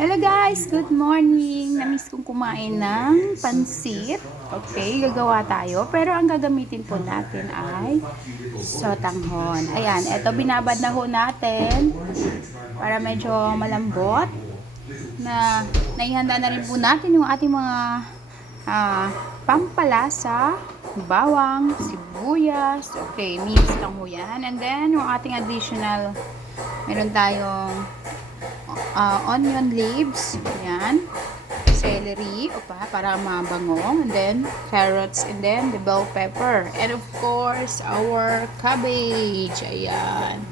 Hello guys! Good morning! Namiss kong kumain ng pansit. Okay, gagawa tayo. Pero ang gagamitin po natin ay sotanghon. Ayan, eto binabad na ho natin para medyo malambot. Naihanda na rin po natin yung ating mga pampalasa, bawang, sibuyas. Okay, mix lang ho yan. And then, yung ating additional, meron tayong onion leaves, yan, celery, para mabango, and then carrots, and then the bell pepper, and of course our cabbage. Ayan.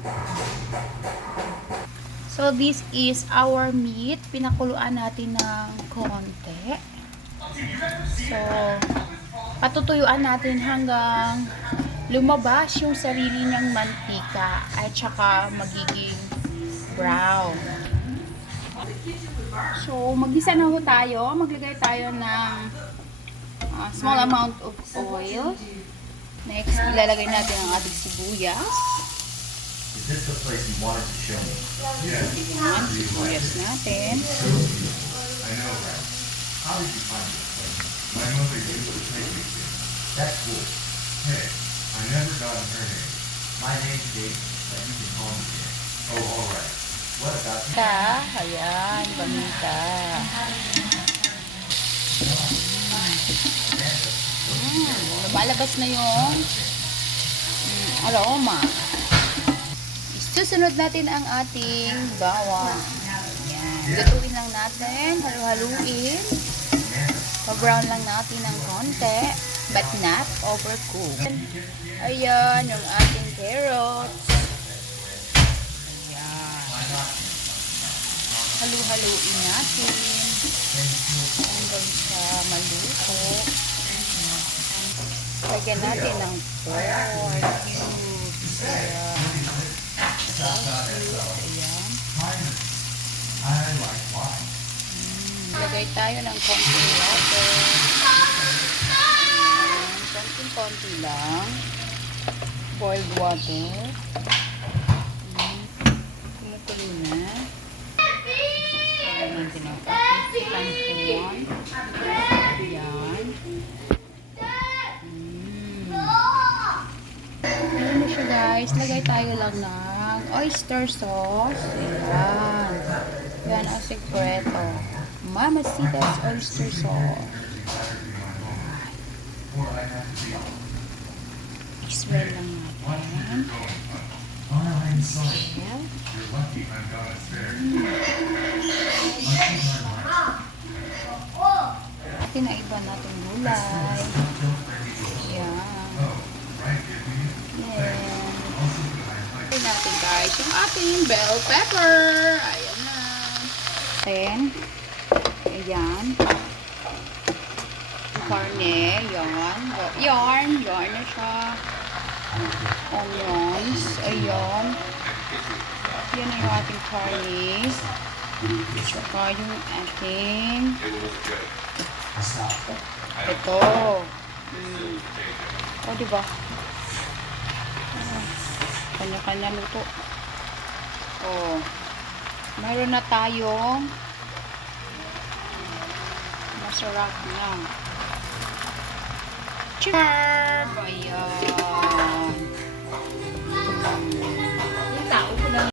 So this is our meat. Pinakuluan natin ng konti. So patutuyuan natin hanggang lumabas yung sarili niyang mantika at saka magiging brown. So, mag-isa na ho tayo. Maglagay tayo ng small amount of oil. Next, ilalagay natin ang ating sibuyas. Is this the place you wanted to show me? Ayan, sibuyas natin. I know, right? How did you find this place? My mother used to take me to. That's cool. Hey, I never gotten her name. My name's Dave, but you can call me Dave. Oh, all right. What about you? Ayan, paminta. Lumalabas na yung aroma. Susunod natin ang ating bawang. Ayan. Lutuin lang natin, halu-haluin. Pa-brown lang natin ng konti, but not overcooked. Ayan, yung ating carrots. Halu-haluin natin hanggang sa maluto. Lagyan natin ng pork cubes. Ayan. Lagay tayo ng konting water. Konting-konti lang. Boiled water. Kumukulo na. Natin ang panghon. Ayan. Ayan na siya guys. Lagay tayo lang ng oyster sauce. Ayan. Ayan ang sekreto. Mamacita's oyster sauce. I-swell lang natin. Ayan. Kinaiba natin gulay. Ayan. Ayan. Natin guys yung ating bell pepper. Ayan na. Then, ayan. Karne. Ayan. Yarn na siya. Onions. Ayan. Yan na yung ating karne. Saka yung ating ito. O, diba? Kanya-kanya luto. O. Mayroon na tayong masarap na. Chirp! Ayan.